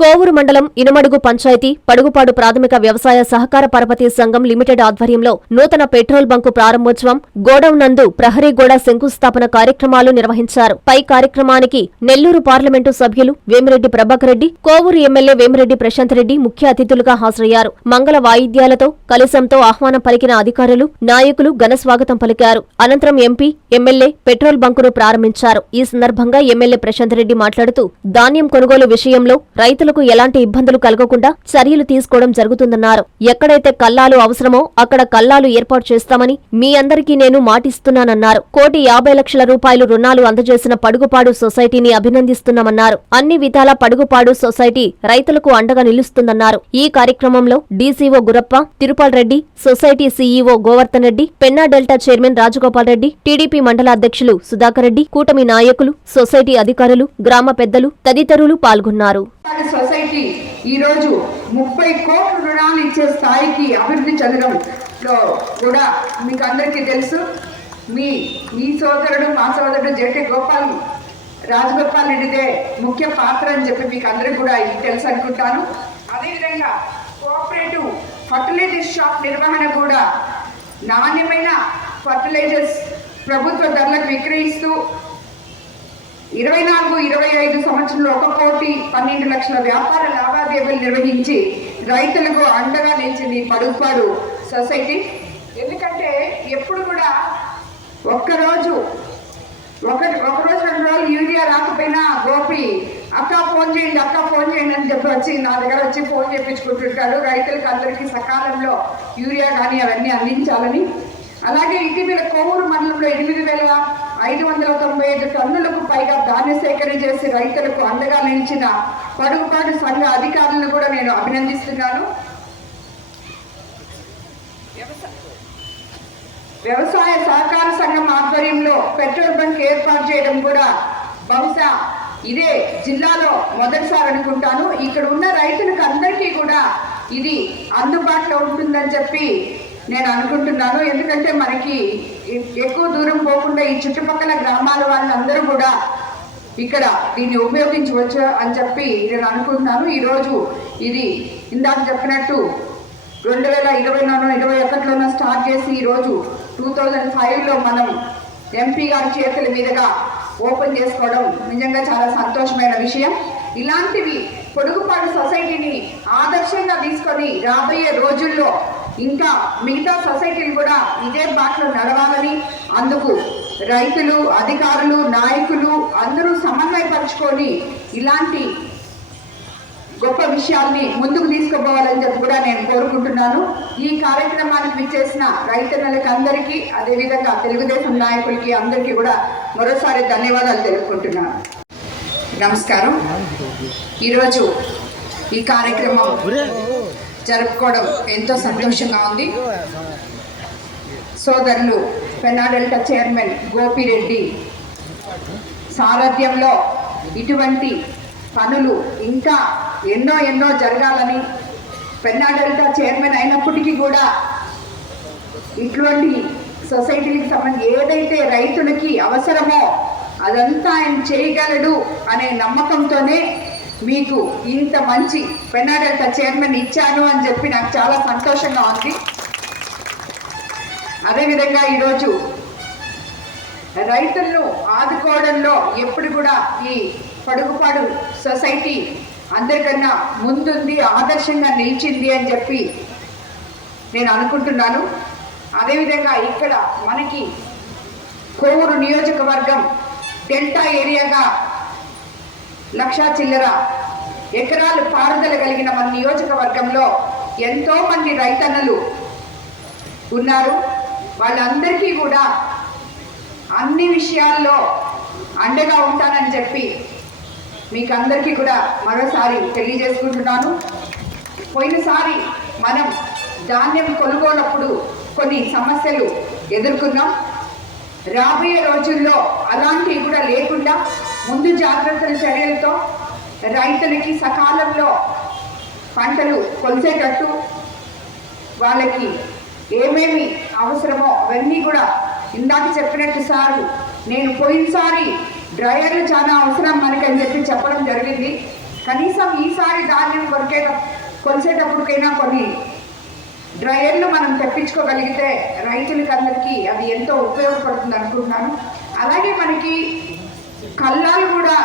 కోవూరు మండలం ఇనుమడుగు పంచాయతీ పడుగుపాడు ప్రాథమిక వ్యవసాయ సహకార పరపతి సంఘం లిమిటెడ్ ఆధ్వర్యంలో నూతన పెట్రోల్ బంకు ప్రారంభోత్సవం గోడౌన్ నందు ప్రహరీ గోడ శంకుస్థాపన కార్యక్రమాలు నిర్వహించారు. పై కార్యక్రమానికి నెల్లూరు పార్లమెంటు సభ్యులు Vemireddy Prabhakar Reddy Kovur M L A Vemireddy Prashant Reddy ముఖ్య అతిథులుగా హాజరయ్యారు. మంగళ వాయిద్యాలతో కలశంతో ఆహ్వానం పలికిన అధికారులు నాయకులు ఘన స్వాగతం పలికారు. అనంతరం ఎంపీ ఎమ్మెల్యే పెట్రోల్ బంకును ప్రారంభించారు. ఈ సందర్భంగా ఎమ్మెల్యే ప్రశాంత్ రెడ్డి మాట్లాడుతూ ధాన్యం కొనుగోలు విషయంలో రైతులు రైతులకు ఎలాంటి ఇబ్బందులు కలగకుండా చర్యలు తీసుకోవడం జరుగుతుందన్నారు. ఎక్కడైతే కల్లాలు అవసరమో అక్కడ కల్లాలు ఏర్పాటు చేస్తామని మీ అందరికీ నేను మాటిస్తున్నానన్నారు. కోటి యాభై లక్షల రూపాయలు రుణాలు అందజేసిన పడుగుపాడు సొసైటీని అభినందిస్తున్నామన్నారు. అన్ని విధాల పడుగుపాడు సొసైటీ రైతులకు అండగా నిలుస్తుందన్నారు. ఈ కార్యక్రమంలో D C O Gurappa Tirupal Reddy society C E O Govardhan Reddy Penna delta chairman Rajagopal Reddy T D P మండల అధ్యక్షులు సుధాకర్ రెడ్డి కూటమి నాయకులు సొసైటీ అధికారులు గ్రామ పెద్దలు తదితరులు పాల్గొన్నారు. సొసైటీ ఈరోజు ముప్పై కోట్ల రుణాలు ఇచ్చే స్థాయికి అభివృద్ధి చెందడంలో కూడా మీకు అందరికీ తెలుసు. మీ మీ సోదరుడు మా సోదరుడు జెట్టి గోపాల్ రాజగోపాల్ రెడ్డిదే ముఖ్య పాత్ర అని చెప్పి మీకు అందరికీ కూడా ఇది తెలుసు అనుకుంటాను. అదేవిధంగా కోఆపరేటివ్ ఫర్టిలైజర్ షాప్ నిర్వహణ కూడా నాణ్యమైన ఫర్టిలైజర్స్ ప్రభుత్వ ధరలకు విక్రయిస్తూ ఇరవై నాలుగు ఇరవై ఐదు సంవత్సరంలో ఒక కోటి పన్నెండు లక్షల వ్యాపార లావాదేవీలు నిర్వహించి రైతులకు అండగా నిలిచింది పడుపాడు సొసైటీ. ఎందుకంటే ఎప్పుడు కూడా ఒక్కరోజు ఒక ఒకరోజు రెండు రోజులు యూరియా రాకపోయినా గోపి అక్క ఫోన్ చేయండి అక్క ఫోన్ చేయండి అని చెప్పి వచ్చి నా దగ్గర వచ్చి ఫోన్ చేయించుకుంటుంటాడు రైతులకు అందరికీ సకాలంలో యూరియా కానీ అవన్నీ అందించాలని. అలాగే ఇటీవల కోవూరు మండలంలో ఎనిమిది వేల ఐదు వందల తొంభై ఐదు టన్నులకు పైగా ధాన్య సేకరణ చేసి రైతులకు అండగా నిలిచిన పడుగుపాటు సంఘ అధికారులను కూడా నేను అభినందిస్తున్నాను. వ్యవసాయ సహకార సంఘం ఆధ్వర్యంలో పెట్రోల్ బంక్ ఏర్పాటు చేయడం కూడా బహుశా ఇదే జిల్లాలో మొదటిసారి అనుకుంటాను. ఇక్కడ ఉన్న రైతులకు అందరికీ కూడా ఇది అందుబాటులో ఉంటుందని చెప్పి నేను అనుకుంటున్నాను. ఎందుకంటే మనకి ఎక్కువ దూరం పోకుండా ఈ చుట్టుపక్కల గ్రామాల వాళ్ళందరూ కూడా ఇక్కడ దీన్ని ఉపయోగించవచ్చు అని చెప్పి నేను అనుకుంటున్నాను. ఈరోజు ఇది ఇందాక చెప్పినట్టు రెండు వేల ఇరవైలోనో ఇరవై ఒకటిలోనో స్టార్ట్ చేసి ఈరోజు టూ థౌజండ్ ఫైవ్లో మనం ఎంపీ గారి చేతుల మీదుగా ఓపెన్ చేసుకోవడం నిజంగా చాలా సంతోషమైన విషయం. ఇలాంటివి పొడుగుపాటు సొసైటీని ఆదర్శంగా తీసుకొని రాబోయే రోజుల్లో ఇంకా మిగతా సొసైటీలు కూడా ఇదే బాటలో నడవాలని అందుకు రైతులు అధికారులు నాయకులు అందరూ సమన్వయపరుచుకొని ఇలాంటి గొప్ప విషయాల్ని ముందుకు తీసుకుపోవాలని చెప్పి కూడా నేను కోరుకుంటున్నాను. ఈ కార్యక్రమానికి విచ్చేసిన రైతన్నలకి అందరికీ అదేవిధంగా తెలుగుదేశం నాయకులకి అందరికీ కూడా మరోసారి ధన్యవాదాలు తెలుపుకుంటున్నాను. నమస్కారం. ఈరోజు ఈ కార్యక్రమం జరుపుకోవడం ఎంతో సంతోషంగా ఉంది. సోదరులు పెనాడెల్టా చైర్మన్ గోపిరెడ్డి సారథ్యంలో ఇటువంటి పనులు ఇంకా ఎన్నో ఎన్నో జరగాలని పెన్నాడెల్టా చైర్మన్ అయినప్పటికీ కూడా ఇటువంటి సొసైటీకి సంబంధించి ఏదైతే రైతులకి అవసరమో అదంతా ఆయన చేయగలడు అనే నమ్మకంతోనే మీకు ఇంత మంచి పెన్నా చైర్మన్ ఇచ్చాను అని చెప్పి నాకు చాలా సంతోషంగా ఉంది. అదేవిధంగా ఈరోజు రైతులను ఆదుకోవడంలో ఎప్పుడు కూడా ఈ పడుగుపాడు సొసైటీ అందరికన్నా ముందుంది ఆదర్శంగా నిలిచింది అని చెప్పి నేను అనుకుంటున్నాను. అదేవిధంగా ఇక్కడ మనకి కోవూరు నియోజకవర్గం డెల్టా ఏరియాగా లక్షా చిల్లర ఎకరాలు పారుదల కలిగిన మన నియోజకవర్గంలో ఎంతో మంది రైతన్నలు ఉన్నారు. వాళ్ళందరికీ కూడా అన్ని విషయాల్లో అండగా ఉంటానని చెప్పి మీకు అందరికీ కూడా మరోసారి తెలియజేసుకుంటున్నాను. పోయినసారి మనం ధాన్యం కొనుగోలప్పుడు కొన్ని సమస్యలు ఎదుర్కొన్నాం. రాబోయే రోజుల్లో అలాంటివి కూడా లేకుండా ముందు జాగ్రత్తల చర్యలతో రైతులకి సకాలంలో పంటలు కొలిసేటట్టు వాళ్ళకి ఏమేమి అవసరమో అవన్నీ కూడా ఇందాక చెప్పినట్టు సారు నేను పోయినసారి డ్రైవర్లు చాలా అవసరం మనకని చెప్పి చెప్పడం జరిగింది. కనీసం ఈసారి ధాన్యం కొరికే కొలిసేటప్పటికైనా కొన్ని డ్రయర్లు మనం తెప్పించుకోగలిగితే రైతులకి అందరికీ అది ఎంతో ఉపయోగపడుతుంది అనుకుంటున్నాను. అలాగే మనకి కల్లాలు కూడా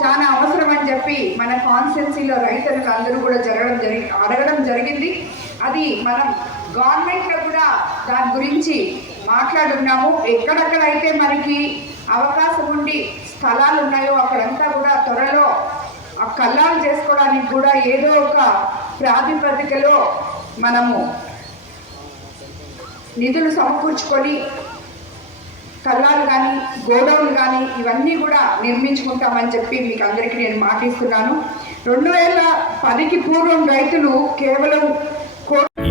చాలా అవసరం అని చెప్పి మన కాన్స్టెన్సీలో రైతులకు అందరూ కూడా జరగడం జరిగి అడగడం జరిగింది. అది మనం గవర్నమెంట్లో కూడా దాని గురించి మాట్లాడున్నాము. ఎక్కడెక్కడైతే మనకి అవకాశం ఉండి స్థలాలు ఉన్నాయో అక్కడంతా కూడా త్వరలో ఆ కల్లాలు చేసుకోవడానికి కూడా ఏదో ఒక ప్రాతిపదికలో మనము నిధులు సమకూర్చుకొని కల్లాలు కానీ గోడౌన్లు కానీ ఇవన్నీ కూడా నిర్మించుకుంటామని చెప్పి మీకు అందరికీ నేను మాటిస్తున్నాను. రెండు వేల పదికి పూర్వం రైతులు కేవలం